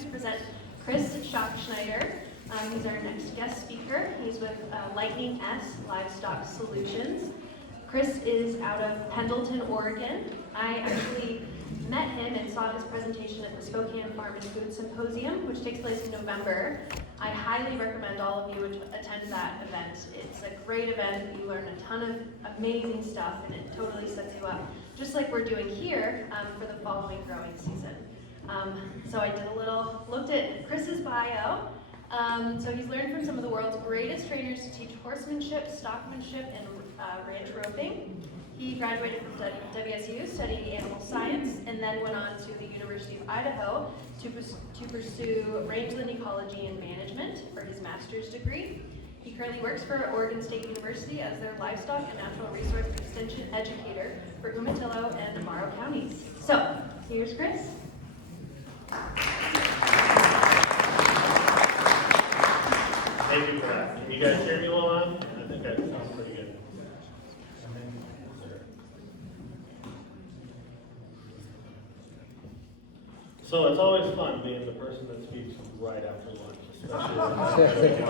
to present Chris Schachtschneider. He's our next guest speaker. He's with Lightning S Livestock Solutions. Chris is out of Pendleton, Oregon. I actually met him and saw his presentation at the Spokane Farm and Food Symposium, which takes place in November. I highly recommend all of you attend that event. It's a great event. You learn a ton of amazing stuff, and it totally sets you up, just like we're doing here for the following growing season. So I looked at Chris's bio. So he's learned from some of the world's greatest trainers to teach horsemanship, stockmanship, and ranch roping. He graduated from WSU, studying animal science, and then went on to the University of Idaho to pursue rangeland ecology and management for his master's degree. He currently works for Oregon State University as their livestock and natural resource extension educator for Umatilla and Amaro counties. So, here's Chris. Thank you for that. Can you guys hear me well on? I think that sounds pretty good. So it's always fun being the person that speaks right after lunch, especially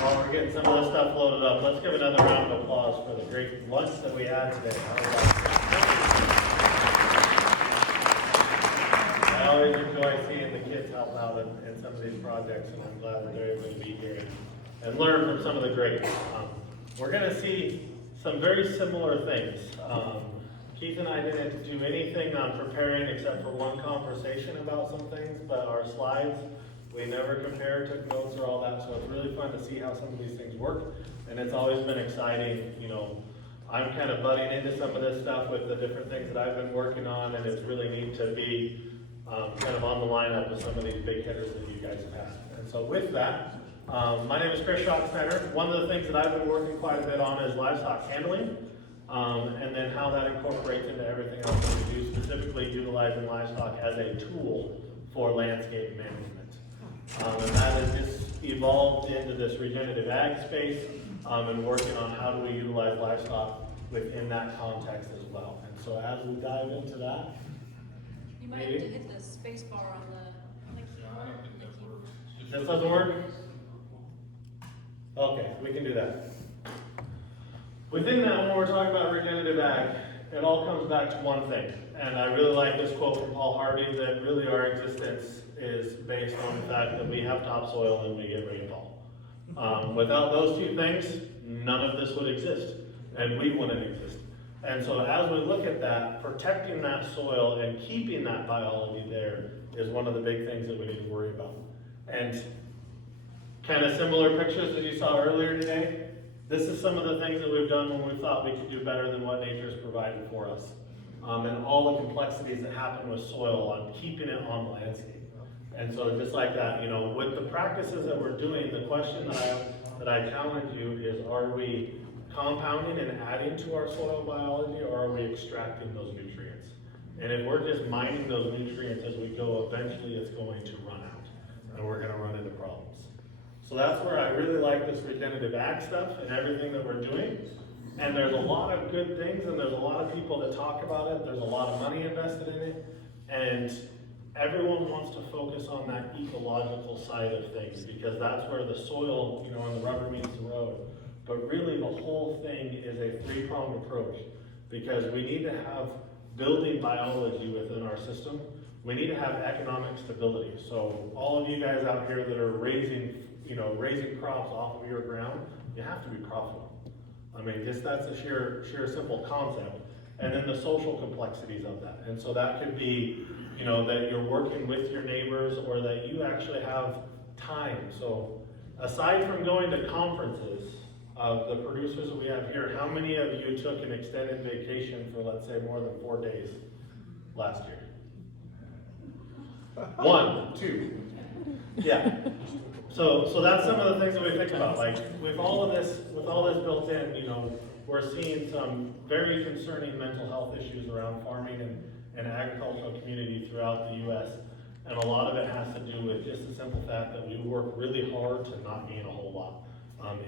while we're getting some of this stuff loaded up. Let's give another round of applause for the great lunch that we had today. I always enjoy seeing the kids help out in some of these projects, and I'm glad that they're able to be here and learn from some of the greats. We're going to see some very similar things. Keith and I didn't do anything on preparing except for one conversation about some things, but our slides, we never compared, took notes or all that, so it's really fun to see how some of these things work, and it's always been exciting. You know, I'm kind of butting into some of this stuff with the different things that I've been working on, and it's really neat to be kind of on the lineup with some of these big hitters that you guys have had. And so with that, my name is Chris Schachtschneider. One of the things that I've been working quite a bit on is livestock handling, and then how that incorporates into everything else that we do, specifically utilizing livestock as a tool for landscape management. And that has just evolved into this regenerative ag space, and working on how do we utilize livestock within that context as well. And so as we dive into that, you might have to hit the space bar on the keyboard. This doesn't work? Okay, we can do that. Within that, when we're talking about regenerative ag, it all comes back to one thing. And I really like this quote from Paul Harvey, that really our existence is based on the fact that we have topsoil and we get rainfall. Without those two things, none of this would exist, and we wouldn't exist. And so as we look at that, protecting that soil and keeping that biology there is one of the big things that we need to worry about. And kind of similar pictures that you saw earlier today, this is some of the things that we've done when we thought we could do better than what nature's provided for us. And all the complexities that happen with soil on keeping it on the landscape. And so just like that, you know, with the practices that we're doing, the question that I challenge you is, are we compounding and adding to our soil biology, or are we extracting those nutrients? And if we're just mining those nutrients as we go, eventually it's going to run out, and we're going to run into problems. So that's where I really like this regenerative ag stuff and everything that we're doing. And there's a lot of good things, and there's a lot of people that talk about it. There's a lot of money invested in it, and everyone wants to focus on that ecological side of things, because that's where the soil, you know, and the rubber meets the road. But really the whole thing is a three-pronged approach, because we need to have building biology within our system. We need to have economic stability. So all of you guys out here that are raising crops off of your ground, you have to be profitable. I mean, just that's a sheer simple concept. And then the social complexities of that. And so that could be, you know, that you're working with your neighbors, or that you actually have time. So aside from going to conferences of the producers that we have here, how many of you took an extended vacation for, let's say, more than 4 days last year? 1, 2. Yeah. So that's some of the things that we think about. Like with all this built in, you know, we're seeing some very concerning mental health issues around farming and agricultural community throughout the U.S. And a lot of it has to do with just the simple fact that we work really hard to not gain a whole lot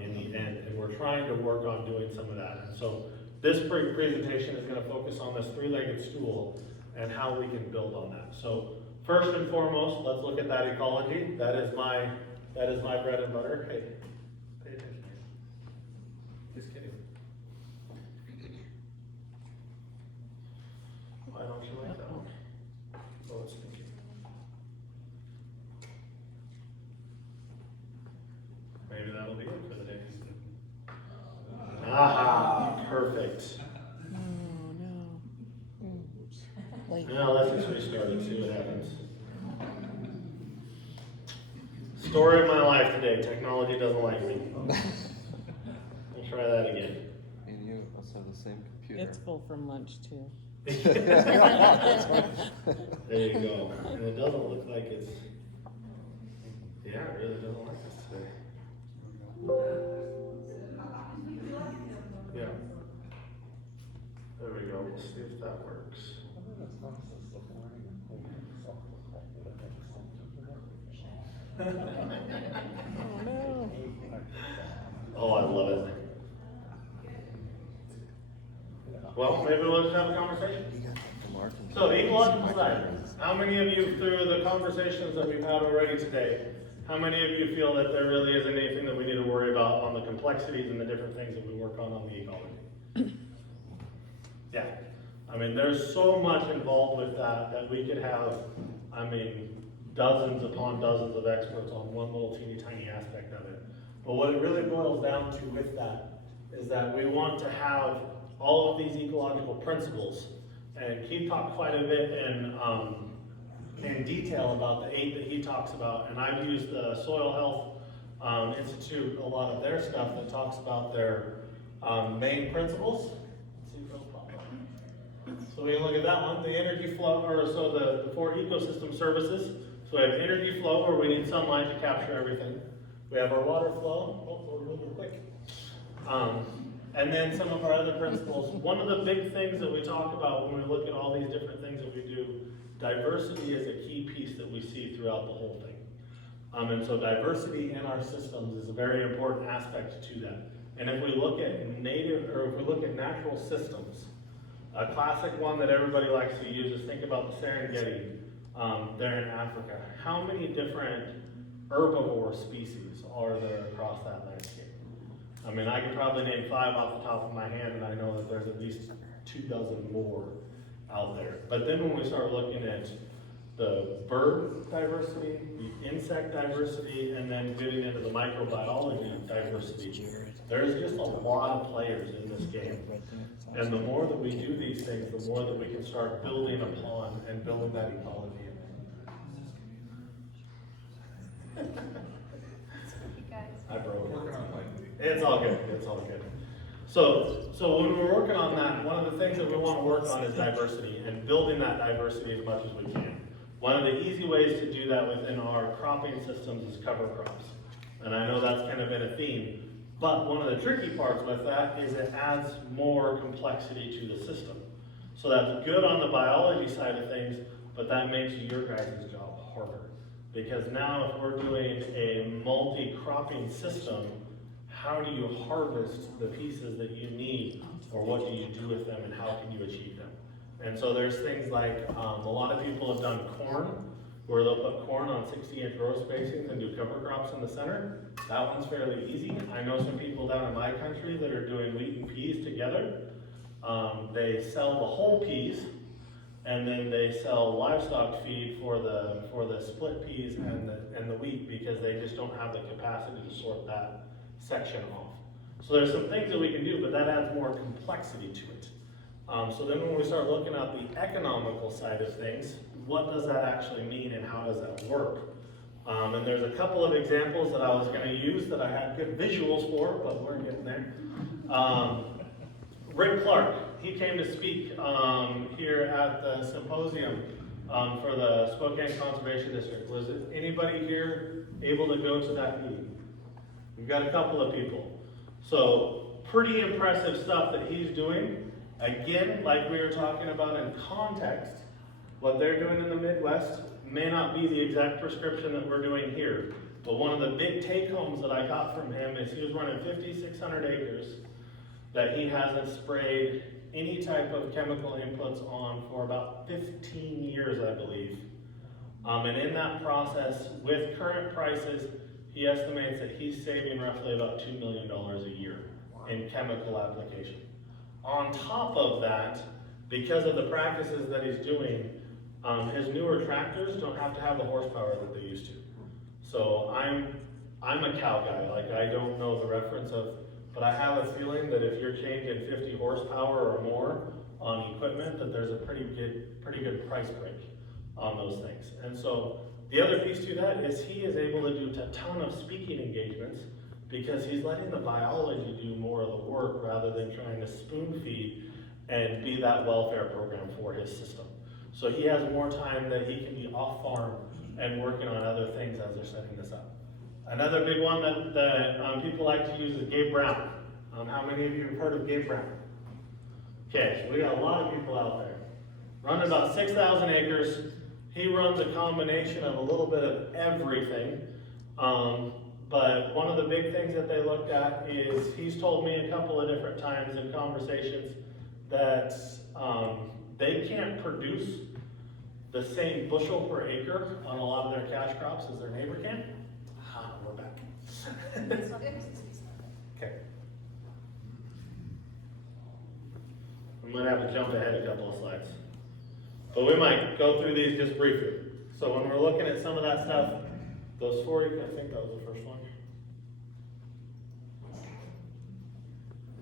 in the end, and we're trying to work on doing some of that. And so this presentation is going to focus on this three-legged stool and how we can build on that. So first and foremost, let's look at that ecology. That is my bread and butter. Hey, pay attention. Just kidding. Why don't you like that one? Oh, it's stinky. Maybe that'll be it for the day. Aha, perfect. Now let's just restart it, see what happens. Story of my life today, technology doesn't like me. We'll try that again. And you also have the same computer. It's full from lunch too. There you go. And it doesn't look like it's, yeah, it really doesn't like us today. Yeah. There we go, we'll see if that works. Oh no. Oh, I love it. Well, maybe we'll just have a conversation. So, ecological side. How many of you, through the conversations that we've had already today, how many of you feel that there really isn't anything that we need to worry about on the complexities and the different things that we work on the ecology? Yeah. I mean, there's so much involved with that we could have, I mean, dozens upon dozens of experts on one little teeny tiny aspect of it. But what it really boils down to with that is that we want to have all of these ecological principles, and Keith talked quite a bit in detail about the 8 that he talks about, and I've used the Soil Health Institute, a lot of their stuff that talks about their main principles. Let's see if it'll pop up. So we can look at that one, the energy flow, or so the 4 ecosystem services. So we have energy flow, where we need sunlight to capture everything. We have our water flow. Oh, we're moving quick. And then some of our other principles. One of the big things that we talk about when we look at all these different things that we do, diversity is a key piece that we see throughout the whole thing. And so diversity in our systems is a very important aspect to that. And if we look at natural systems, a classic one that everybody likes to use is think about the Serengeti there in Africa. How many different herbivore species are there across that landscape? I mean, I can probably name 5 off the top of my hand, and I know that there's at least 24 more out there. But then when we start looking at the bird diversity, the insect diversity, and then getting into the microbiology diversity, there's just a lot of players in this game. And the more that we do these things, the more that we can start building upon and building that ecology. I broke it. It's all good. It's all good. So when we're working on that, one of the things that we want to work on is diversity and building that diversity as much as we can. One of the easy ways to do that within our cropping systems is cover crops. And I know that's kind of been a theme. But one of the tricky parts with that is it adds more complexity to the system. So that's good on the biology side of things, but that makes your guys' job harder. Because now if we're doing a multi-cropping system, how do you harvest the pieces that you need, or what do you do with them, and how can you achieve them? And so there's things like, a lot of people have done corn, where they'll put corn on 60-inch row spacings and do cover crops in the center. That one's fairly easy. I know some people down in my country that are doing wheat and peas together. They sell the whole peas, and then they sell livestock feed for the split peas and the wheat, because they just don't have the capacity to sort that section off. So there's some things that we can do, but that adds more complexity to it. So then when we start looking at the economical side of things, what does that actually mean and how does that work? And there's a couple of examples that I was going to use that I had good visuals for, but we're getting there. Rick Clark, he came to speak here at the symposium for the Spokane Conservation District. Was anybody here able to go to that meeting? We've got a couple of people. So pretty impressive stuff that he's doing. Again, like we were talking about in context, what they're doing in the Midwest may not be the exact prescription that we're doing here. But one of the big take-homes that I got from him is he was running 5,600 acres that he hasn't sprayed any type of chemical inputs on for about 15 years, I believe. And in that process, with current prices, he estimates that he's saving roughly about $2 million a year in chemical application. On top of that, because of the practices that he's doing, his newer tractors don't have to have the horsepower that they used to. So I'm a cow guy, like I don't know the reference of, but I have a feeling that if you're changing 50 horsepower or more on equipment, that there's a pretty good price break on those things. And so the other piece to that is he is able to do a ton of speaking engagements because he's letting the biology do more of the work rather than trying to spoon feed and be that welfare program for his system. So he has more time that he can be off farm and working on other things as they're setting this up. Another big one that people like to use is Gabe Brown. How many of you have heard of Gabe Brown? Okay, so we got a lot of people out there. Running about 6,000 acres. He runs a combination of a little bit of everything. But one of the big things that they looked at is, he's told me a couple of different times in conversations that they can't produce the same bushel per acre on a lot of their cash crops as their neighbor can. We're back. Okay. I'm gonna have to jump ahead a couple of slides. But we might go through these just briefly. So when we're looking at some of that stuff, those 40, I think that was the first one.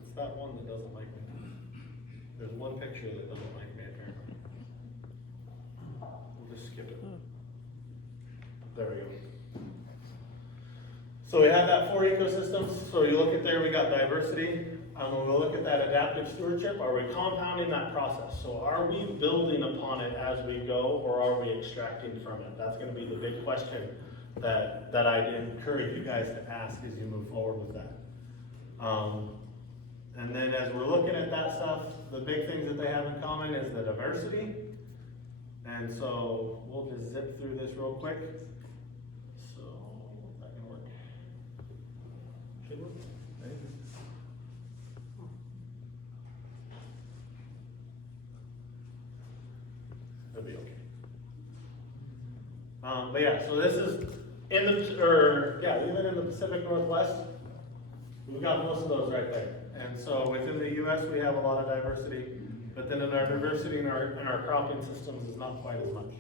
It's that one that doesn't like me. There's one picture that doesn't like me apparently. We'll just skip it. There we go. So we have that 4 ecosystems. So you look at there, we got diversity. When we look at that adaptive stewardship, are we compounding that process? So are we building upon it as we go, or are we extracting from it? That's going to be the big question that I'd encourage you guys to ask as you move forward with that. And then as we're looking at that stuff, the big things that they have in common is the diversity. And so we'll just zip through this real quick. So is that gonna work? Should work. Maybe. It'll be okay. But yeah, so this is in even in the Pacific Northwest, we've got most of those right there. And so within the U.S. we have a lot of diversity, but then in our diversity in our cropping systems is not quite as much.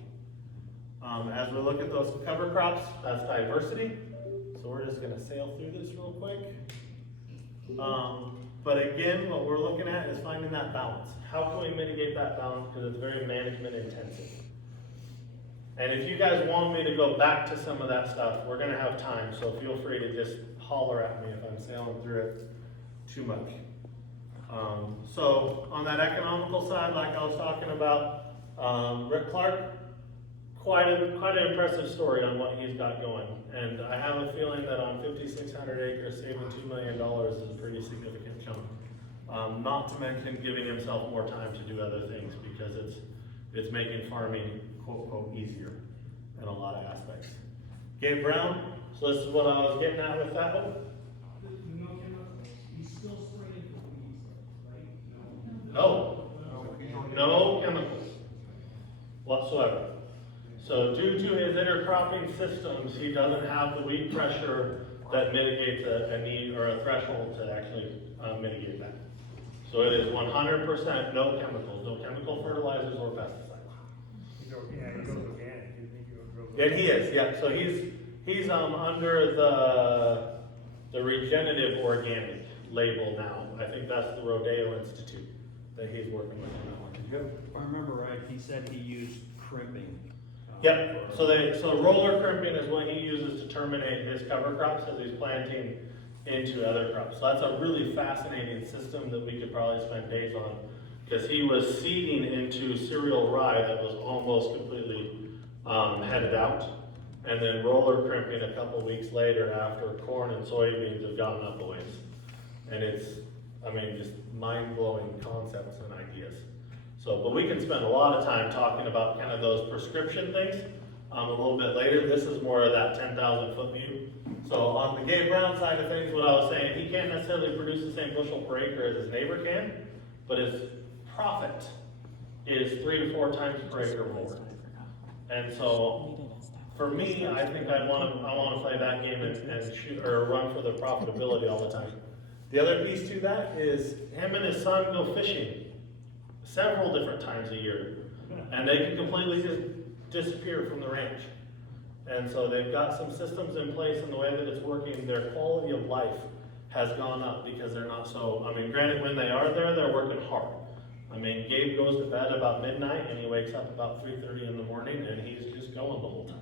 As we look at those cover crops, that's diversity. So we're just gonna sail through this real quick. But again, what we're looking at is finding that balance. How can we mitigate that balance? Because it's very management intensive. And if you guys want me to go back to some of that stuff, we're gonna have time, so feel free to just holler at me if I'm sailing through it too much. So on that economical side, like I was talking about, Rick Clark, quite an impressive story on what he's got going. And I have a feeling that on 5,600 acres, saving $2 million is a pretty significant chunk. Not to mention giving himself more time to do other things, because it's making farming quote quote easier in a lot of aspects. Gabe Brown, so this is what I was getting at with that one. No chemicals whatsoever. So due to his intercropping systems, he doesn't have the weed pressure that mitigates a need or a threshold to actually mitigate that. So it is 100% no chemicals, no chemical fertilizers or pesticides. And he is, yeah. So he's under the regenerative organic label now. I think that's the Rodeo Institute that he's working with on that one. If I remember right, he said he used crimping. Yep. So roller crimping is what he uses to terminate his cover crops as he's planting into other crops. So that's a really fascinating system that we could probably spend days on, because he was seeding into cereal rye that was almost completely headed out, and then roller crimping a couple weeks later after corn and soybeans have gotten up a ways. And it's, just mind-blowing concepts and ideas. So, but we can spend a lot of time talking about kind of those prescription things a little bit later. This is more of that 10,000 foot view. So on the Gabe Brown side of things, what I was saying, he can't necessarily produce the same bushel per acre as his neighbor can, but his profit is 3 to 4 times per acre more. And so For me, I think I wanna play that game and shoot, or run for the profitability all the time. The other piece to that is him and his son go fishing several different times a year. And they can completely just disappear from the ranch. And so they've got some systems in place, and the way that it's working, their quality of life has gone up because they're not so, I mean, granted, when they are there, they're working hard. I mean, Gabe goes to bed about midnight and he wakes up about 3:30 in the morning and he's just going the whole time.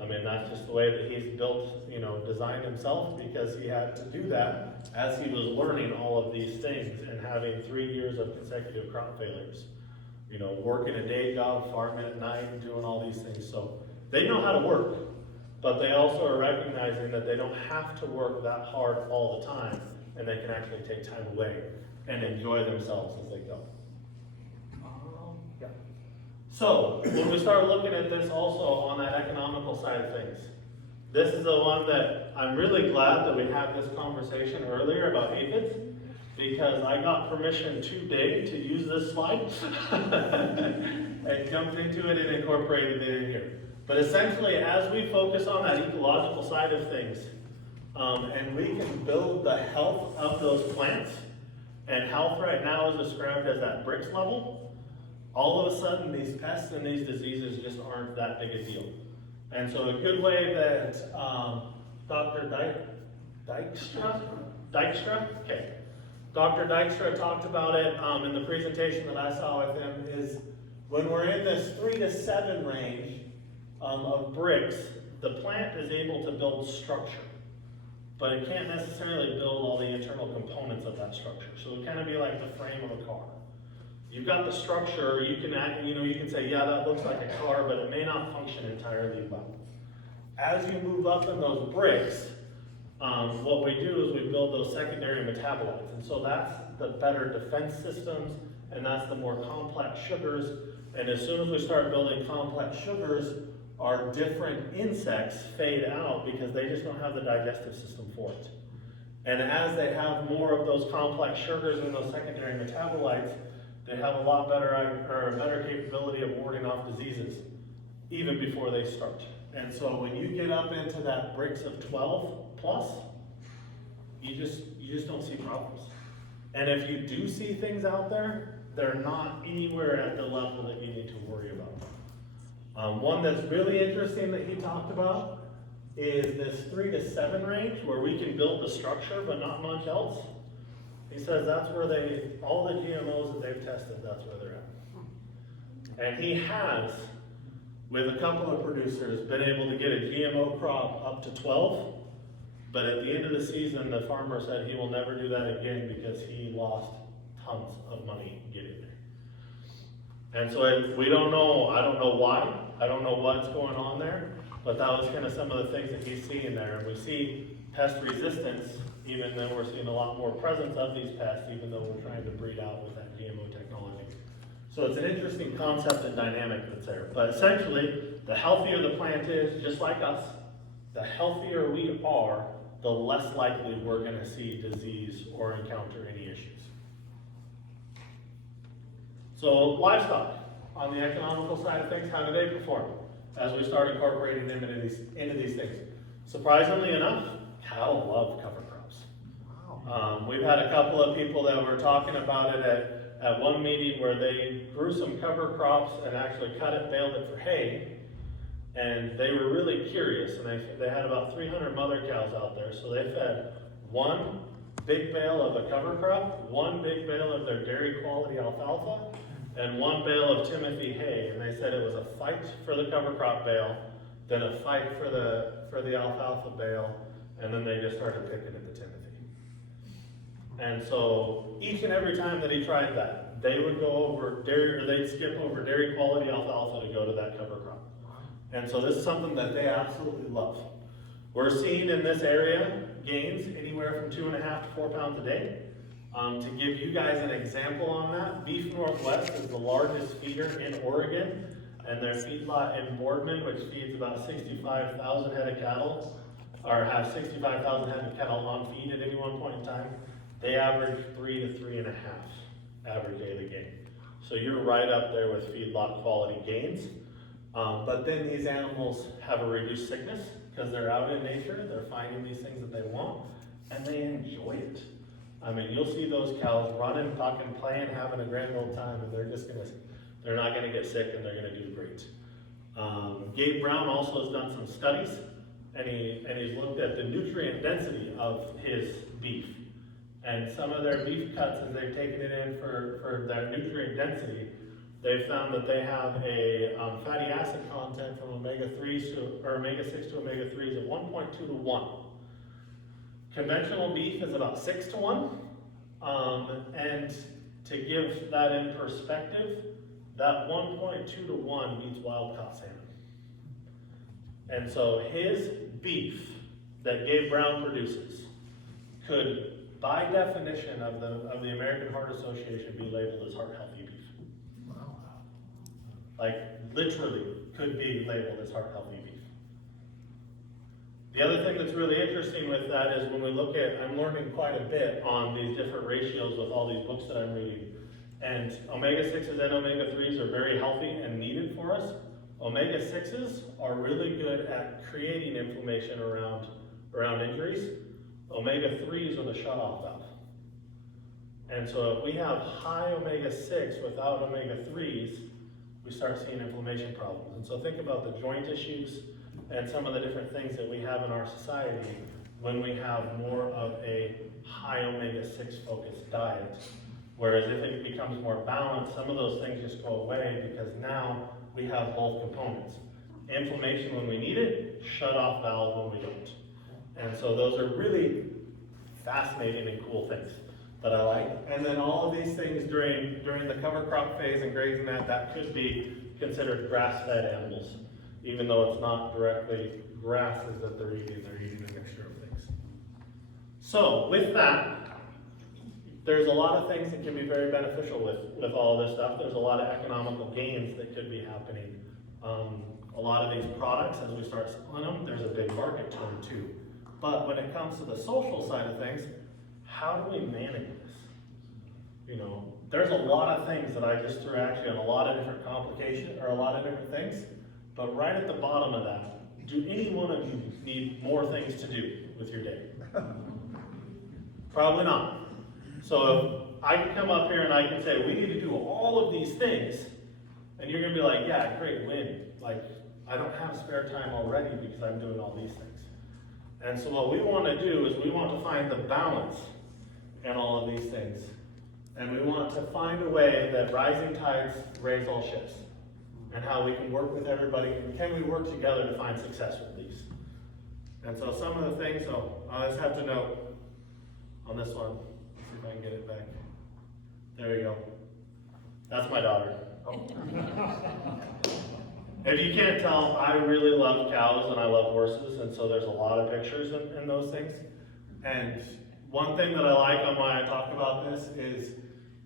I mean, that's just the way that he's built, designed himself, because he had to do that as he was learning all of these things and having 3 years of consecutive crop failures. Working a day job, farming at night, and doing all these things. So they know how to work, but they also are recognizing that they don't have to work that hard all the time, and they can actually take time away and enjoy themselves as they go. Yeah. So when we start looking at this also on that economical side of things, this is the one that I'm really glad that we had this conversation earlier about aphids, because I got permission today to use this slide and jumped into it and incorporated it in here. But essentially, as we focus on that ecological side of things, and we can build the health of those plants, and health right now is described as that bricks level, all of a sudden these pests and these diseases just aren't that big a deal. And so a good way that Dr. Dykstra? Okay. Dr. Dykstra talked about it in the presentation that I saw with him, is when we're in this 3 to 7 range of bricks, the plant is able to build structure, but it can't necessarily build all the internal components of that structure. So it kind of be like the frame of a car. You've got the structure, you can say, yeah, that looks like a car, but it may not function entirely well. As you move up in those bricks, what we do is we build those secondary metabolites. And so that's the better defense systems, and that's the more complex sugars. And as soon as we start building complex sugars, our different insects fade out because they just don't have the digestive system for it. And as they have more of those complex sugars and those secondary metabolites, they have a lot better, or a better capability of warding off diseases, even before they start. And so when you get up into that bricks of 12 plus, you just don't see problems. And if you do see things out there, they're not anywhere at the level that you need to worry about. One that's really interesting that he talked about is this 3 to 7 range, where we can build the structure but not much else. He says that's where all the GMOs that they've tested, that's where they're at. And he has, with a couple of producers, been able to get a GMO crop up to 12, but at the end of the season, the farmer said he will never do that again because he lost tons of money getting there. And so we don't know, I don't know why, I don't know what's going on there, but that was kind of some of the things that he's seeing there. And we see pest resistance, even though we're seeing a lot more presence of these pests, even though we're trying to breed out with that GMO technology. So it's an interesting concept and dynamic that's there. But essentially, the healthier the plant is, just like us, the healthier we are, the less likely we're going to see disease or encounter any issues. So livestock, on the economical side of things, how do they perform as we start incorporating them into these things? Surprisingly enough, cattle love cover crops. Wow. We've had a couple of people that were talking about it at one meeting where they grew some cover crops and actually cut it, baled it for hay, and they were really curious, and they had about 300 mother cows out there, so they fed one big bale of a cover crop, one big bale of their dairy quality alfalfa, and one bale of Timothy hay, and they said it was a fight for the cover crop bale, then a fight for the alfalfa bale, and then they just started picking at the Timothy. And so each and every time that he tried that, they would go over dairy, or they'd skip over dairy quality alfalfa to go to that cover crop. And so this is something that they absolutely love. We're seeing in this area gains anywhere from 2.5 to 4 pounds a day. To give you guys an example on that, Beef Northwest is the largest feeder in Oregon, and their feedlot in Boardman, which feeds about 65,000 head of cattle, or has 65,000 head of cattle on feed at any one point in time, they average 3 to 3.5 average daily gain. So you're right up there with feedlot quality gains. But then these animals have a reduced sickness because they're out in nature, they're finding these things that they want, and they enjoy it. I mean, you'll see those cows running, talking, playing, having a grand old time, and they're not gonna get sick and they're gonna do great. Gabe Brown also has done some studies, and he's looked at the nutrient density of his beef. And some of their beef cuts, as they've taken it in for their nutrient density, they've found that they have a fatty acid content from omega-3s or omega-6 to omega-3s of 1.2 to 1. Conventional beef is about 6 to 1. And to give that in perspective, that 1.2 to 1 beats wild-caught salmon. And so his beef that Gabe Brown produces could, by definition of the American Heart Association, be labeled as heart-healthy beef. Wow. Like, literally could be labeled as heart-healthy beef. The other thing that's really interesting with that is when we look at, I'm learning quite a bit on these different ratios with all these books that I'm reading. And omega-6s and omega-3s are very healthy and needed for us. Omega-6s are really good at creating inflammation around injuries. Omega-3s are the shutoff valve. And so if we have high omega-6 without omega-3s, we start seeing inflammation problems. And so think about the joint issues and some of the different things that we have in our society when we have more of a high omega-6 focused diet. Whereas if it becomes more balanced, some of those things just go away because now we have both components. Inflammation when we need it, shut off valve when we don't. And so those are really fascinating and cool things that I like. And then all of these things during the cover crop phase and grazing that could be considered grass-fed animals. Even though it's not directly grasses that they're eating a mixture of things. So with that, there's a lot of things that can be very beneficial with all of this stuff. There's a lot of economical gains that could be happening. A lot of these products, as we start selling them, there's a big market to them too. But when it comes to the social side of things, how do we manage this? You know, there's a lot of things that I just threw at you on a lot of different complications, or a lot of different things. But right at the bottom of that, do any one of you need more things to do with your day? Probably not. So if I can come up here and I can say, we need to do all of these things, and you're gonna be like, yeah, great, win. Like, I don't have spare time already because I'm doing all these things. And so what we want to do is we want to find the balance in all of these things. And we want to find a way that rising tides raise all ships. And how we can work with everybody, and can we work together to find success with these? And so some of the things, I just have to note on this one, let's see if I can get it back. There we go. That's my daughter. Oh. If you can't tell, I really love cows and I love horses, and so there's a lot of pictures in those things. And one thing that I like on why I talk about this is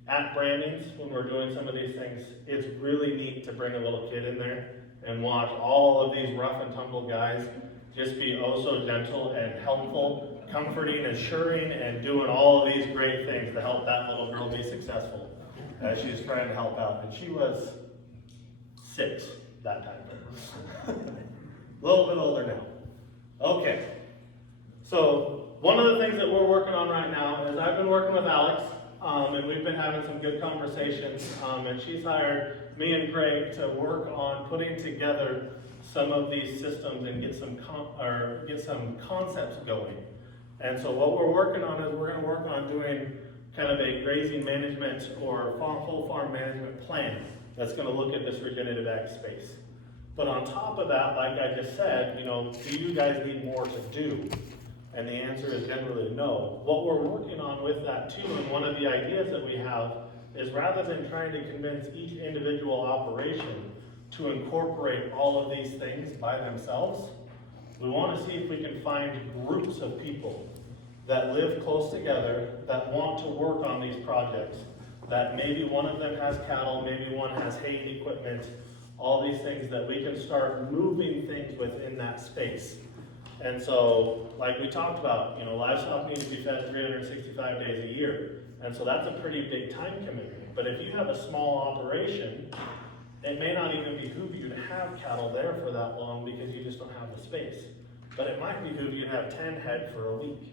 at brandings, when we're doing some of these things, it's really neat to bring a little kid in there and watch all of these rough and tumble guys just be oh so gentle and helpful, comforting, assuring, and doing all of these great things to help that little girl be successful as she's trying to help out. And she was 6 that time. A little bit older now. Okay. So one of the things that we're working on right now is I've been working with Alex, and we've been having some good conversations, and she's hired me and Greg to work on putting together some of these systems and get some concepts going. And so what we're working on is we're going to work on doing kind of a grazing management or whole farm management plan that's going to look at this regenerative ag space. But on top of that, like I just said, you know, do you guys need more to do? And the answer is generally no. What we're working on with that too, and one of the ideas that we have, is rather than trying to convince each individual operation to incorporate all of these things by themselves, we want to see if we can find groups of people that live close together, that want to work on these projects, that maybe one of them has cattle, maybe one has haying equipment, all these things that we can start moving things within that space. And so, like we talked about, you know, livestock need to be fed 365 days a year. And so that's a pretty big time commitment. But if you have a small operation it may not even behoove you to have cattle there for that long because you just don't have the space. But it might behoove you to have 10 head for a week.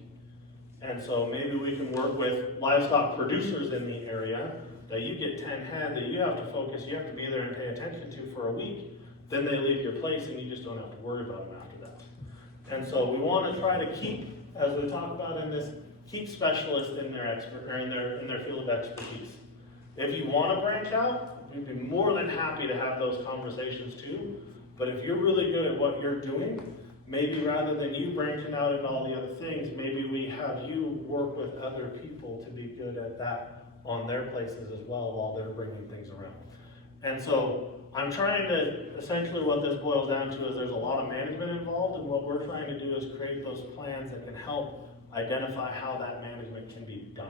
And so maybe we can work with livestock producers in the area that you get 10 head that you have to focus, you have to be there and pay attention to for a week. Then they leave your place and you just don't have to worry about them after that. And so we want to try to keep, as we talk about in this, keep specialists in their in their field of expertise. If you want to branch out, we'd be more than happy to have those conversations too. But if you're really good at what you're doing, maybe rather than you branching out into all the other things, maybe we have you work with other people to be good at that on their places as well while they're bringing things around. And so I'm trying to, essentially what this boils down to is there's a lot of management involved, and what we're trying to do is create those plans that can help identify how that management can be done.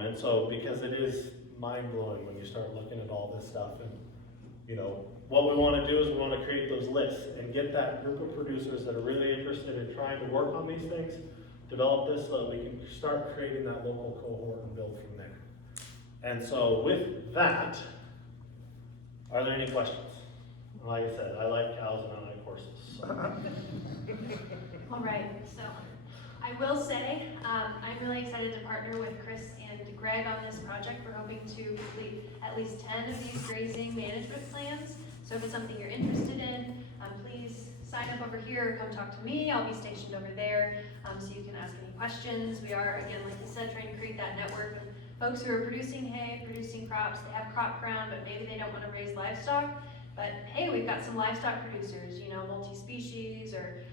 And so, because it is mind-blowing when you start looking at all this stuff, and you know, what we want to do is we want to create those lists and get that group of producers that are really interested in trying to work on these things, develop this so that we can start creating that local cohort and build from there. And so with that, are there any questions? Like I said, I like cows and I like horses. So. All right, so I will say, I'm really excited to partner with Chris and Greg on this project. We're hoping to complete at least 10 of these grazing management plans. So if it's something you're interested in, please sign up over here or come talk to me. I'll be stationed over there, so you can ask any questions. We are, again, like you said, trying to create that network of folks who are producing hay, producing crops. They have crop ground, but maybe they don't want to raise livestock. But hey, we've got some livestock producers, you know, multi-species or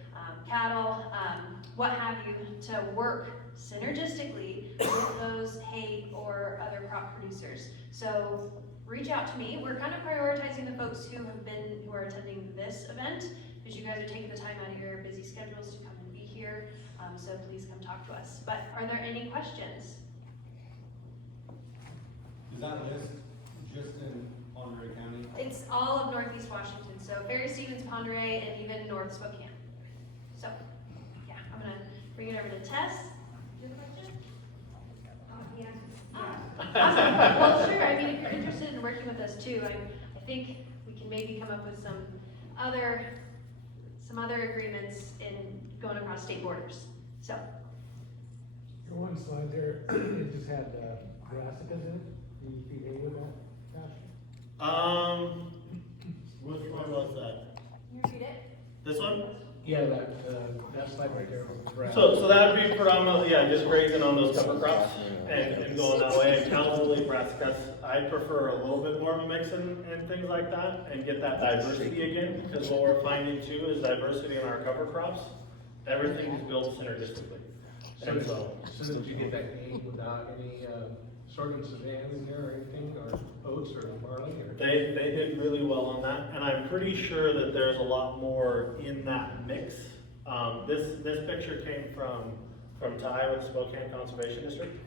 cattle, what have you, to work synergistically with those hay or other crop producers. So reach out to me. We're kind of prioritizing the folks who are attending this event, because you guys are taking the time out of your busy schedules to come and be here. So please come talk to us. But are there any questions? Is that list just in Ponderay County? It's all of Northeast Washington, so Ferry, Stevens, Ponderay, and even North Spokane. So, yeah, I'm gonna bring it over to Tess. Do you have a question? Awesome. Well, sure. I mean, if you're interested in working with us too, I think we can maybe come up with some other agreements in going across state borders. So. Your one slide there, it just had brassicas in it. Do you feed hay with that, Josh? Which one was that? Can you read it? This one? Yeah, that slide right there was brass. So that would be predominantly, yeah, just grazing on those cover crops and going that way. And cows will eat brassicas. I prefer a little bit more of a mix and things like that, and get that diversity again, because what we're finding too is diversity in our cover crops. Everything is built synergistically. And so did you get that hay without any sorghum sudan in there or anything, or oats or barley? Or? they did really well on that, and I'm pretty sure that there's a lot more in that mix. This picture came from Ty with Spokane Conservation District,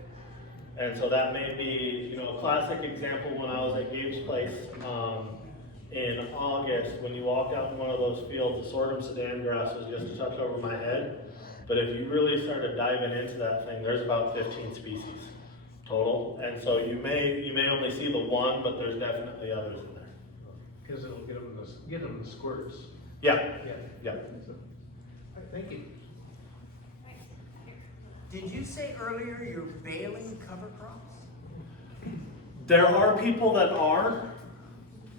and so that may be, you know, a classic example. When I was at Gabe's place in August, when you walked out in one of those fields, the sorghum sudan grass was just a touch over my head. But if you really started diving into that thing, there's about 15 species total. And so you may only see the one, but there's definitely others in there. Because it'll get them the squirts. Yeah, Yeah. yeah. So, thank you. Did you say earlier you're baling cover crops? There are people that are.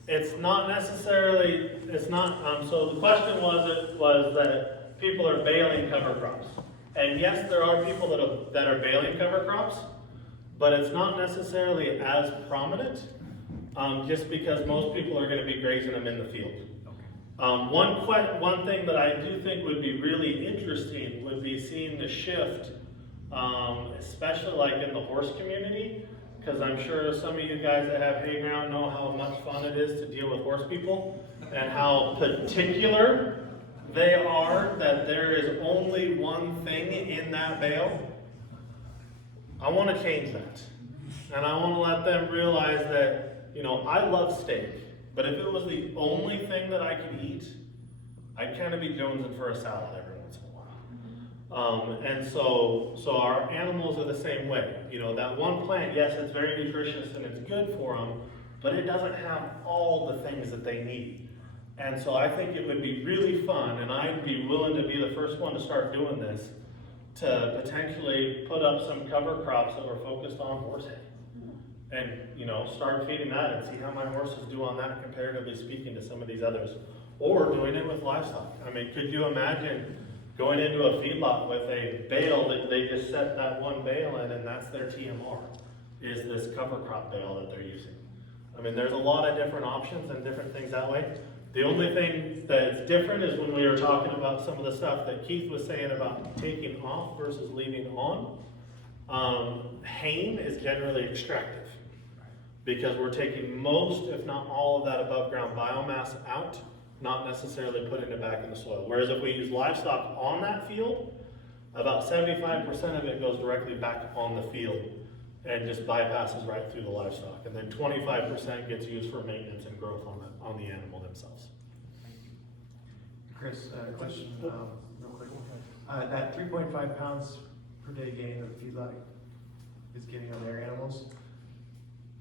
It's not necessarily, so the question was that people are baling cover crops. And yes, there are people that are baling cover crops, but it's not necessarily as prominent, just because most people are going to be grazing them in the field. One thing that I do think would be really interesting would be seeing the shift, especially like in the horse community, because I'm sure some of you guys that have hay ground know how much fun it is to deal with horse people, and how particular they are that there is only one thing in that bale. I want to change that. And I want to let them realize that, you know, I love steak, but if it was the only thing that I could eat, I'd kind of be jonesing for a salad every once in a while. And so our animals are the same way. You know, that one plant, yes, it's very nutritious and it's good for them, but it doesn't have all the things that they need. And so I think it would be really fun, and I'd be willing to be the first one to start doing this, to potentially put up some cover crops that were focused on horse hay. And, you know, start feeding that and see how my horses do on that, comparatively speaking to some of these others. Or doing it with livestock. I mean, could you imagine going into a feedlot with a bale that they just set that one bale in and that's their TMR, is this cover crop bale that they're using? I mean, there's a lot of different options and different things that way. The only thing that's different is when we were talking about some of the stuff that Keith was saying about taking off versus leaving on. Haying is generally extractive because we're taking most, if not all, of that above ground biomass out, not necessarily putting it back in the soil. Whereas if we use livestock on that field, about 75% of it goes directly back on the field and just bypasses right through the livestock. And then 25% gets used for maintenance and growth on the animal themselves. Chris, question, real quick. That 3.5 pounds per day gain that the feedlot is getting on their animals,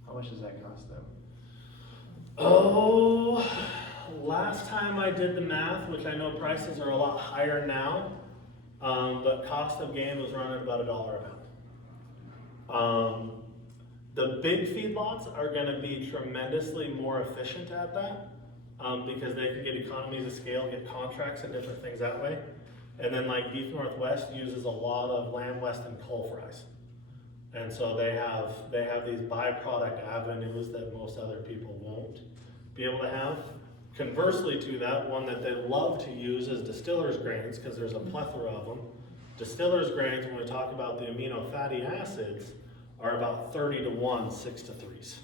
how much does that cost them? Oh, last time I did the math, which I know prices are a lot higher now, but cost of gain was running about $1 a pound. The big feedlots are going to be tremendously more efficient at that because they can get economies of scale, get contracts and different things that way. And then like Beef Northwest uses a lot of Lamb West and cull fries. And so they have these byproduct avenues that most other people won't be able to have. Conversely to that, one that they love to use is distillers grains because there's a plethora of them. Distillers grains, when we talk about the amino fatty acids, are about 30 to 1, 6 to 3s.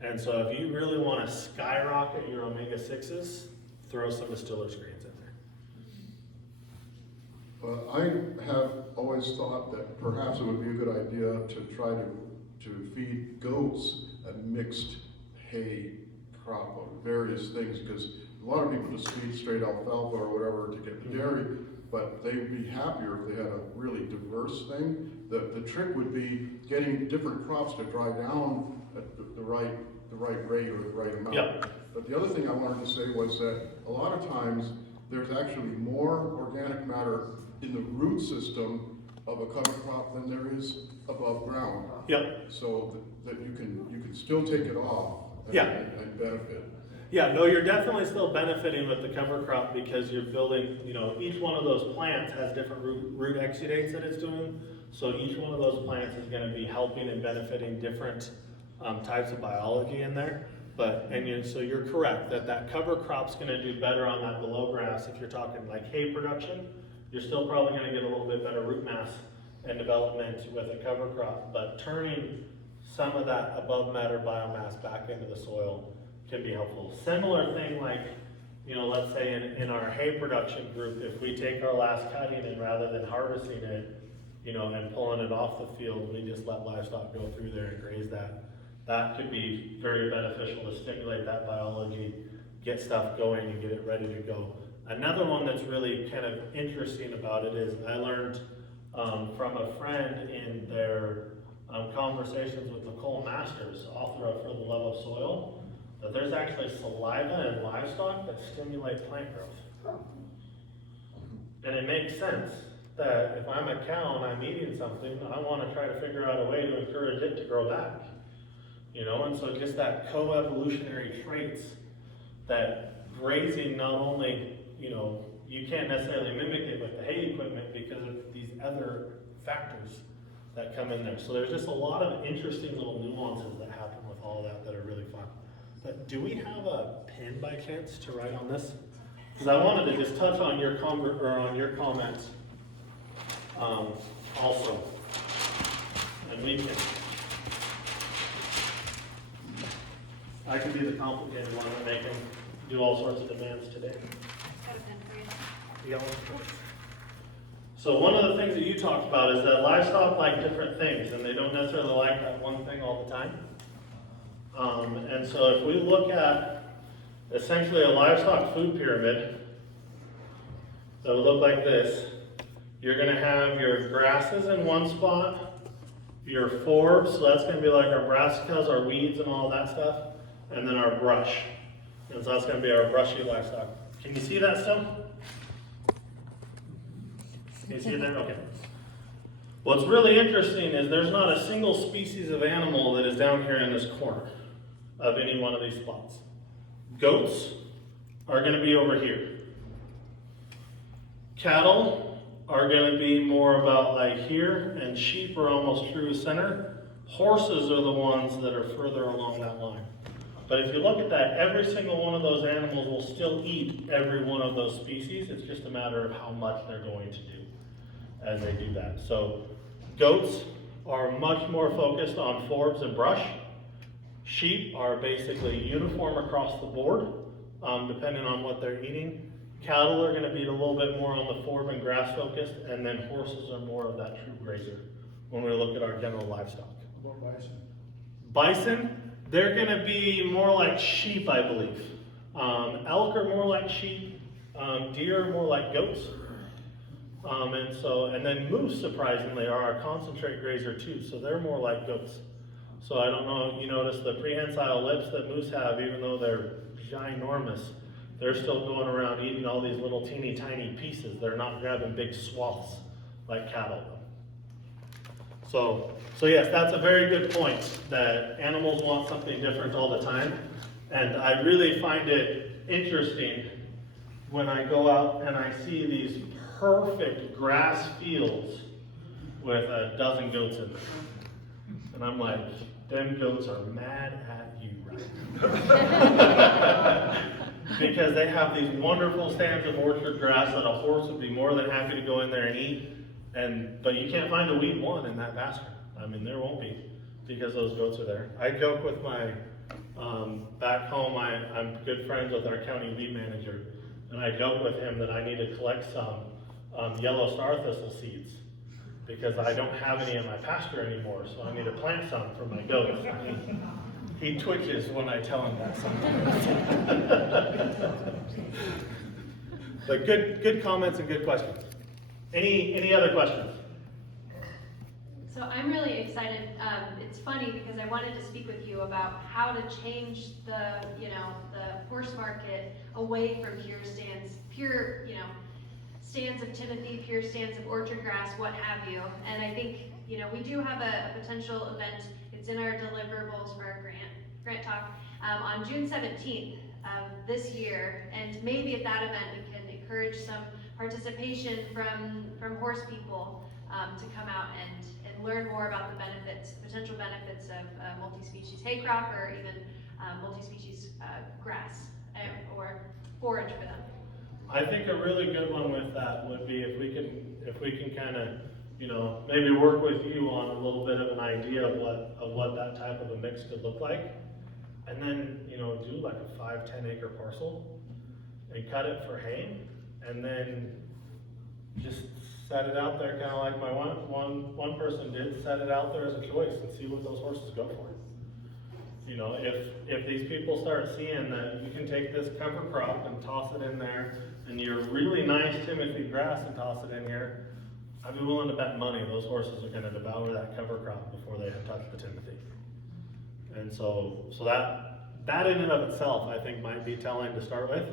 And so if you really want to skyrocket your omega-6s, throw some distillers grains in there. I have always thought that perhaps it would be a good idea to try to feed goats a mixed hay crop of various things, because a lot of people just feed straight alfalfa or whatever to get the dairy, but they'd be happier if they had a really diverse thing. The trick would be getting different crops to dry down at the right rate or the right amount. Yep. But the other thing I wanted to say was that a lot of times there's actually more organic matter in the root system of a cover crop than there is above ground. Yep. So that you can still take it off and, Yeah. and benefit. Yeah, no, you're definitely still benefiting with the cover crop because you're building, you know, each one of those plants has different root exudates that it's doing. So each one of those plants is going to be helping and benefiting different types of biology in there. So you're correct that cover crop's going to do better on that below grass. If you're talking like hay production, you're still probably going to get a little bit better root mass and development with a cover crop. But turning some of that above matter biomass back into the soil can be helpful. Similar thing like, you know, let's say in our hay production group, if we take our last cutting and rather than harvesting it, you know, and pulling it off the field, we just let livestock go through there and graze that. That could be very beneficial to stimulate that biology, get stuff going and get it ready to go. Another one that's really kind of interesting about it is I learned from a friend in their conversations with Nicole Masters, author of For the Love of Soil, that there's actually saliva in livestock that stimulate plant growth. And it makes sense that if I'm a cow and I'm eating something, I want to try to figure out a way to encourage it to grow back. You know, and so just that co-evolutionary traits that grazing not only, you know, you can't necessarily mimic it with the hay equipment because of these other factors that come in there. So there's just a lot of interesting little nuances that happen with all of that are really fun. But do we have a pen by chance to write on this? Because I wanted to just touch on your comments also, and we can. I can be the complicated one that they can do all sorts of demands today. Got a pen for you. Yeah. So one of the things that you talked about is that livestock like different things, and they don't necessarily like that one thing all the time. And so if we look at essentially a livestock food pyramid, that would look like this. You're going to have your grasses in one spot, your forbs, so that's gonna be like our brassicas, our weeds and all that stuff, and then our brush. And so that's gonna be our brushy livestock. Can you see that still? Can you see it there? Okay. What's really interesting is there's not a single species of animal that is down here in this corner of any one of these spots. Goats are gonna be over here. Cattle are gonna be more about like here, and sheep are almost through center. Horses are the ones that are further along that line. But if you look at that, every single one of those animals will still eat every one of those species. It's just a matter of how much they're going to do as they do that. So goats are much more focused on forbs and brush. Sheep are basically uniform across the board, depending on what they're eating. Cattle are gonna be a little bit more on the forb and grass focused, and then horses are more of that true grazer when we look at our general livestock. What about bison? Bison, they're gonna be more like sheep, I believe. Elk are more like sheep, deer are more like goats. And then moose, surprisingly, are our concentrate grazer too, so they're more like goats. So I don't know if you notice the prehensile lips that moose have, even though they're ginormous, they're still going around eating all these little teeny tiny pieces. They're not grabbing big swaths like cattle. So yes, that's a very good point, that animals want something different all the time. And I really find it interesting when I go out and I see these perfect grass fields with a dozen goats in them. And I'm like, them goats are mad at you right now. Because they have these wonderful stands of orchard grass that a horse would be more than happy to go in there and eat. But you can't find a weed one in that pasture. I mean, there won't be, because those goats are there. I joke with my, back home, I'm good friends with our county weed manager, and I joke with him that I need to collect some yellow star thistle seeds, because I don't have any in my pasture anymore, so I need to plant some for my goats. He twitches when I tell him that sometimes. But good comments and good questions. Any other questions? So I'm really excited. It's funny because I wanted to speak with you about how to change the horse market away from pure stands of Timothy, pure stands of orchard grass, what have you. And I think, we do have a potential event. It's in our deliverables for our grant talk on June 17th of this year. And maybe at that event we can encourage some participation from horse people to come out and learn more about the potential benefits of multi-species hay crop, or even multi-species grass or forage for them. I think a really good one with that would be if we can kind of, maybe work with you on a little bit of an idea of what that type of a mix could look like, and then do like a 5-10 acre parcel and cut it for hay, and then just set it out there, kind of like my one person did, set it out there as a choice and see what those horses go for. If these people start seeing that you can take this cover crop and toss it in there, and your really nice Timothy grass and toss it in here, I'd be willing to bet money those horses are going to devour that cover crop before they have touched the Timothy. And so that in and of itself, I think, might be telling to start with.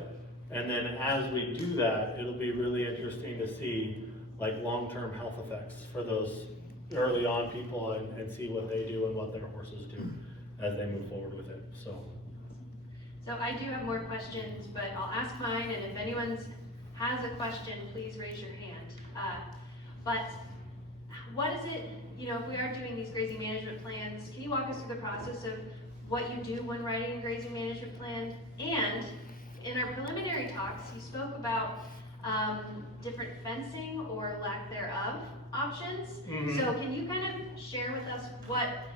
And then as we do that, it'll be really interesting to see like long-term health effects for those early on people, and see what they do and what their horses do as they move forward with it. So I do have more questions, but I'll ask mine, and if anyone has a question, please raise your hand. But what is it, if we are doing these grazing management plans, can you walk us through the process of what you do when writing a grazing management plan? And in our preliminary talks, you spoke about different fencing or lack thereof options. Mm-hmm. So can you kind of share with us what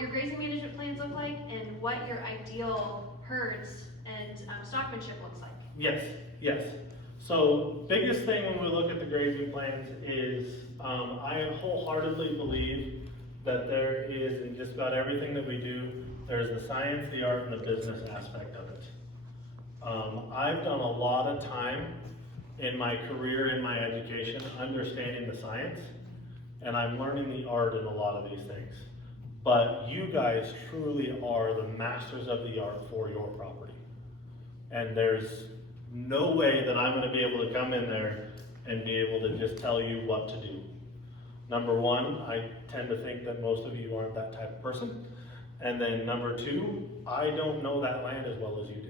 your grazing management plans look like, and what your ideal herds and stockmanship looks like? Yes. So biggest thing when we look at the grazing plans is I wholeheartedly believe that there is, in just about everything that we do, there's the science, the art, and the business aspect of it. I've done a lot of time in my career, in my education, understanding the science, and I'm learning the art in a lot of these things. But you guys truly are the masters of the art for your property. And there's no way that I'm gonna be able to come in there and be able to just tell you what to do. Number one, I tend to think that most of you aren't that type of person. And then number two, I don't know that land as well as you do.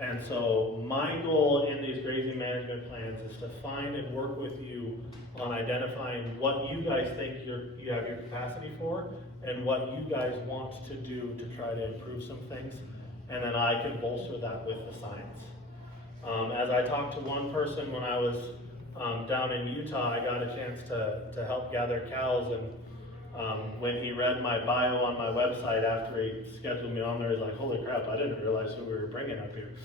And so my goal in these grazing management plans is to find and work with you on identifying what you guys think you have your capacity for and what you guys want to do to try to improve some things. And then I can bolster that with the science. As I talked to one person when I was down in Utah, I got a chance to help gather cows, and when he read my bio on my website after he scheduled me on there, he's like, holy crap, I didn't realize who we were bringing up here.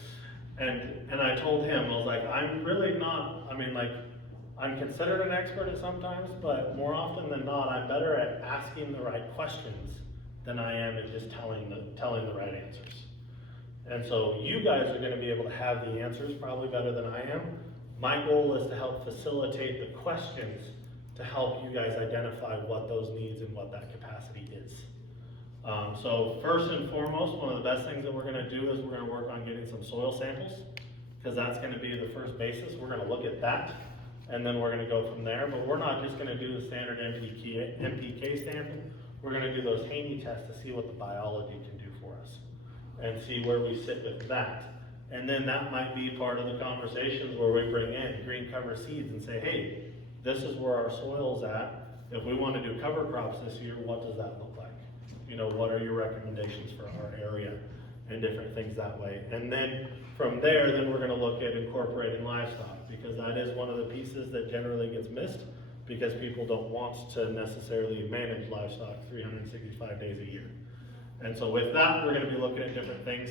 And I told him, I was like, I'm really not, I mean, like, I'm considered an expert at sometimes, but more often than not, I'm better at asking the right questions than I am at just telling the right answers. And so you guys are gonna be able to have the answers probably better than I am. My goal is to help facilitate the questions to help you guys identify what those needs and what that capacity is. So first and foremost, one of the best things that we're gonna do is we're gonna work on getting some soil samples, because that's gonna be the first basis. We're gonna look at that, and then we're gonna go from there. But we're not just gonna do the standard NPK sample. We're gonna do those Haney tests to see what the biology can do for us, and see where we sit with that. And then that might be part of the conversations where we bring in green cover seeds and say, hey, this is where our soil's at. If we want to do cover crops this year, what does that look like? You know, what are your recommendations for our area and different things that way? And then from there, then we're gonna look at incorporating livestock, because that is one of the pieces that generally gets missed, because people don't want to necessarily manage livestock 365 days a year. And so with that, we're gonna be looking at different things,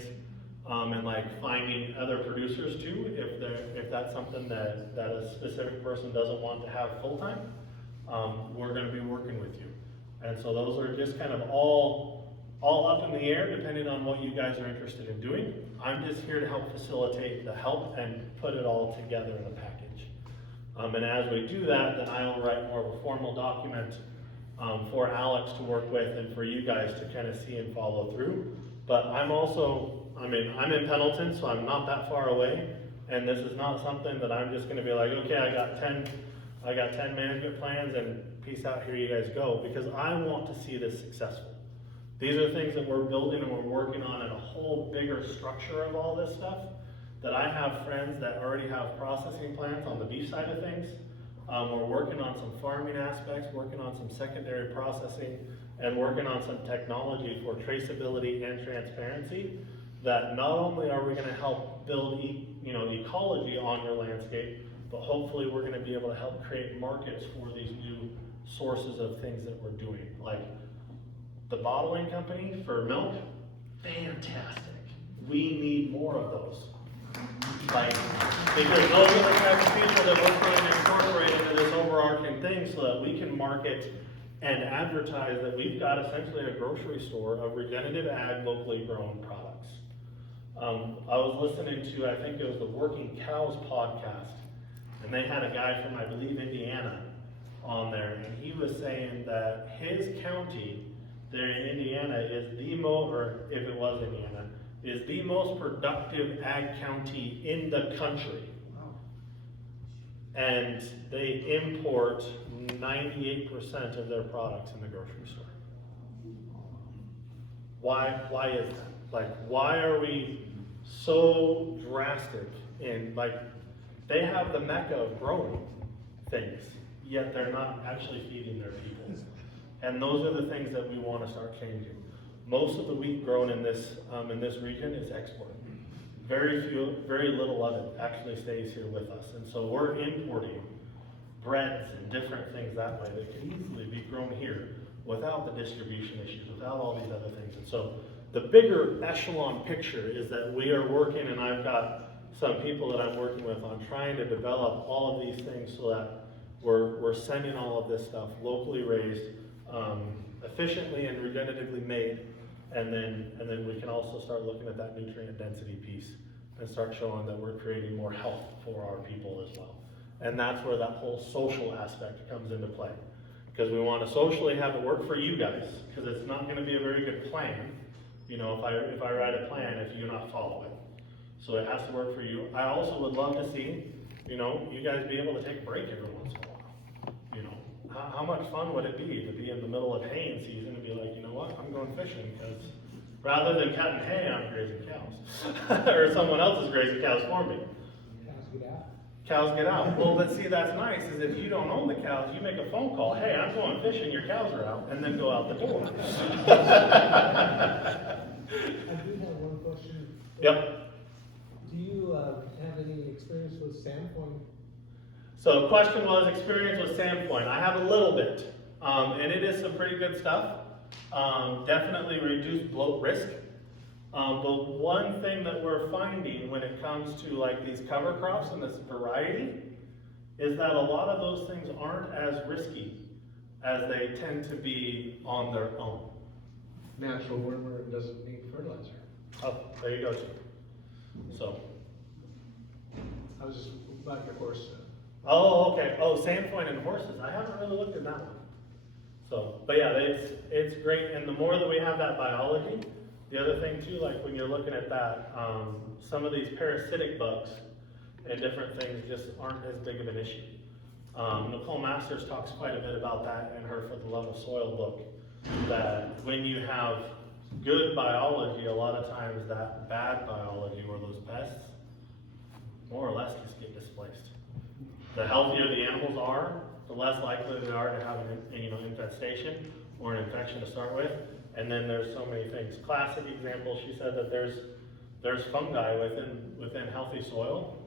and like finding other producers too, if that's something that a specific person doesn't want to have full-time, we're gonna be working with you. And so those are just kind of all up in the air depending on what you guys are interested in doing. I'm just here to help facilitate the help and put it all together in a package. And as we do that, then I will write more of a formal document for Alex to work with and for you guys to kind of see and follow through. But I'm in Pendleton, so I'm not that far away, and this is not something that I'm just gonna be like, okay, I got 10 management plans and peace out, here you guys go, because I want to see this successful. These are things that we're building and we're working on in a whole bigger structure of all this stuff, that I have friends that already have processing plants on the beef side of things. We're working on some farming aspects, working on some secondary processing, and working on some technology for traceability and transparency, that not only are we gonna help build ecology on your landscape, but hopefully we're gonna be able to help create markets for these new sources of things that we're doing. Like the bottling company for milk, fantastic. We need more of those. Like, because those are the type of people that we're trying to incorporate into this overarching thing so that we can market and advertise that we've got essentially a grocery store of regenerative ag, locally grown products. I was listening to, I think it was the Working Cows podcast, and they had a guy from, I believe, Indiana on there, and he was saying that his county there in Indiana is the most, or if it was Indiana, is the most productive ag county in the country. And they import 98% of their products in the grocery store. Why is that? Like, why are we so drastic in, like, they have the mecca of growing things, yet they're not actually feeding their people. And those are the things that we want to start changing. Most of the wheat grown in this region is exported. Very little of it actually stays here with us. And so we're importing breads and different things that way that can easily be grown here without the distribution issues, without all these other things. And so the bigger echelon picture is that we are working, and I've got some people that I'm working with on trying to develop all of these things so that we're sending all of this stuff locally raised, efficiently and regeneratively made, and then we can also start looking at that nutrient density piece and start showing that we're creating more health for our people as well. And that's where that whole social aspect comes into play. Because we want to socially have it work for you guys, because it's not going to be a very good plan, you know, if I write a plan if you're not following. So it has to work for you. I also would love to see, you know, you guys be able to take a break every once in a while. You know, how much fun would it be to be in the middle of haying season and be like, you know what, I'm going fishing, because rather than cutting hay, I'm grazing cows. Or someone else is grazing cows for me. Cows get out. Cows get out. Well, but see, that's nice, is if you don't own the cows, you make a phone call, hey, I'm going fishing, your cows are out, and then go out the door. I do have one question. Yep. Do you have any experience with sandpoint? So the question was experience with sandpoint. I have a little bit, and it is some pretty good stuff. Definitely reduce bloat risk. But one thing that we're finding when it comes to like these cover crops and this variety is that a lot of those things aren't as risky as they tend to be on their own. Natural where it doesn't need fertilizer. Oh, there you go. So. I was just about your horse. Oh, okay. Oh, sandpoint and horses. I haven't really looked at that one. So, but yeah, it's great. And the more that we have that biology, the other thing too, like when you're looking at that, some of these parasitic bugs and different things just aren't as big of an issue. Nicole Masters talks quite a bit about that in her For the Love of Soil book, that when you have good biology, a lot of times that bad biology or those pests, more or less just get displaced. The healthier the animals are, the less likely they are to have an infestation or an infection to start with. And then there's so many things. Classic example, she said that there's fungi within healthy soil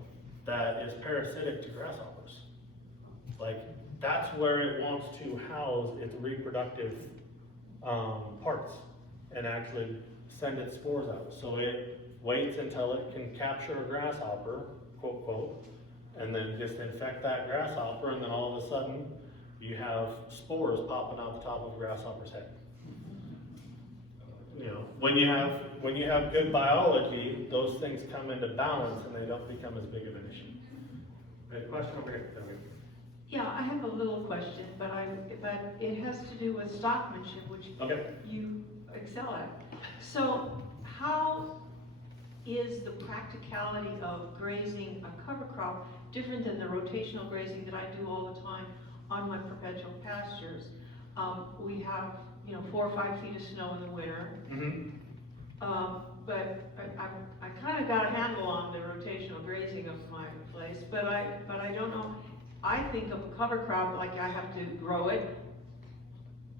that is parasitic to grasshoppers. Like that's where it wants to house its reproductive parts and actually send its spores out. So it waits until it can capture a grasshopper, quote, quote, and then just infect that grasshopper, and then all of a sudden you have spores popping out the top of a grasshopper's head. You know, when you have good biology, those things come into balance and they don't become as big of an issue. A question over here. Yeah, I have a little question, but it has to do with stockmanship, which you excel at. So, how is the practicality of grazing a cover crop different than the rotational grazing that I do all the time on my perpetual pastures? We have 4 or 5 feet of snow in the winter. Mm-hmm. But I kind of got a handle on the rotational grazing of my place, but I don't know. I think of a cover crop like I have to grow it,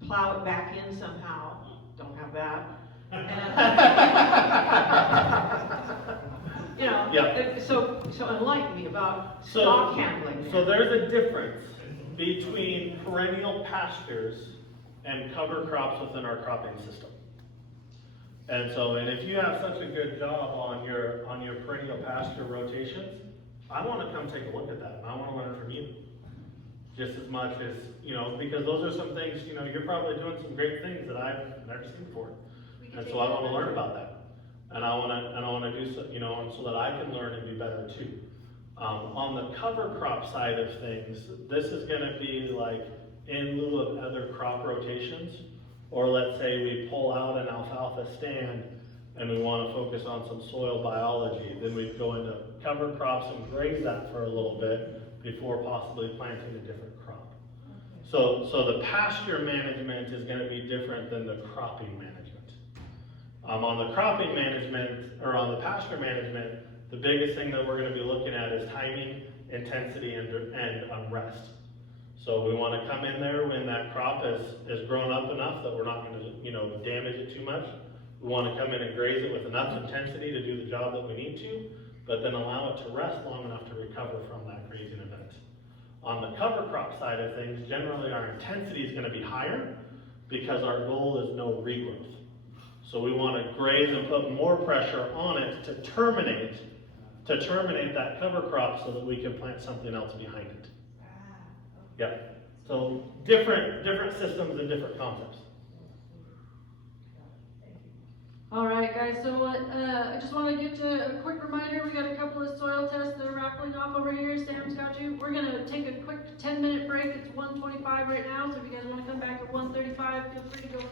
plow it back in somehow. Don't have that. And, so enlighten me about stock handling. So there's a difference between perennial pastures and cover crops within our cropping system. And if you have such a good job on your perennial pasture rotations, I want to come take a look at that, and I want to learn from you. Just as much as, because those are some things, you're probably doing some great things that I've never seen before. And so I want to learn about that. And I want to do so, so that I can learn and do better too. On the cover crop side of things, this is going to be like in lieu of other crop rotations, or let's say we pull out an alfalfa stand and we want to focus on some soil biology, then we'd go into cover crops and graze that for a little bit before possibly planting a different crop. So the pasture management is going to be different than the cropping management. On the cropping management, or on the pasture management, the biggest thing that we're going to be looking at is timing, intensity, and rest. So we want to come in there when that crop is grown up enough that we're not going to, damage it too much. We want to come in and graze it with enough intensity to do the job that we need to, but then allow it to rest long enough to recover from that grazing event. On the cover crop side of things, generally our intensity is going to be higher because our goal is no regrowth. So we want to graze and put more pressure on it to terminate that cover crop so that we can plant something else behind it. Yeah. So different systems and different concepts. All right, guys, so I just want to give you a quick reminder, we got a couple of soil tests that are rattling off over here. Sam's got you. We're gonna take a quick 10-minute break. It's 1:25 right now, so if you guys want to come back at 1:35, feel free to go fill